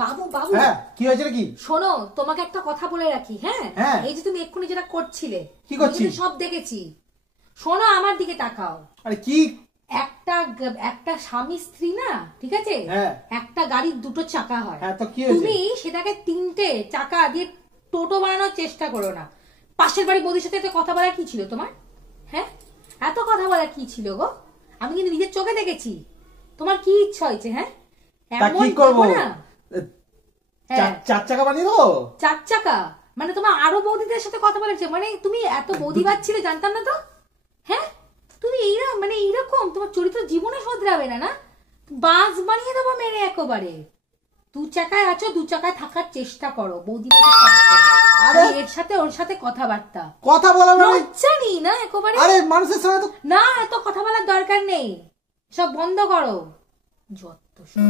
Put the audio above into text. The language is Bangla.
বাবু বাবু, হ্যাঁ কি হয়েছে কি? শোনো, তোমাকে একটা কথা বলে রাখি। হ্যাঁ, এই যে তুমি এক্ষুনি যেটা করছিলে, কি করছি? সব দেখেছি। শোনো, আমার দিকে তাকাও। আরে কি? একটা স্বামী স্ত্রী না, ঠিক আছে, একটা গাড়ির দুটো চাকা হয়। তো কি হয়েছে? তুমি সেটাকে তিনটে চাকা দিয়ে টোটো বানানোর চেষ্টা করো না। পাশের বাড়ি বৌদির সাথে এত কথা বলা কি ছিল তোমার? হ্যাঁ, এত কথা বলা কি ছিল গো? আমি কিন্তু নিজের চোখে দেখেছি। তোমার কি ইচ্ছা হয়েছে? হ্যাঁ, কি করবো না? চার চাকা বানিয়ে দেবো। চার চাকা মানে তোমার আরো বৌদিদের সাথে কথা বলেছে? মানে তুমি এত বৌদিবাদ ছিলে, জানতাম না তো। হ্যাঁ, তুমি এইরকম তোমার চরিত্র জীবনে শোধরাবে না। না, বাস বানিয়ে দেবো মেরে একেবারে। দু চাকায় আছো, দু চাকায় থাকার চেষ্টা করো। বৌদিবাদ এর সাথে ওর সাথে কথাবার্তা কথা বলা লজ্জা নেই না একেবারে? আরে মানুষের সঙ্গে তো না, এত কথা বলার দরকার নেই, সব বন্ধ করো। যত সব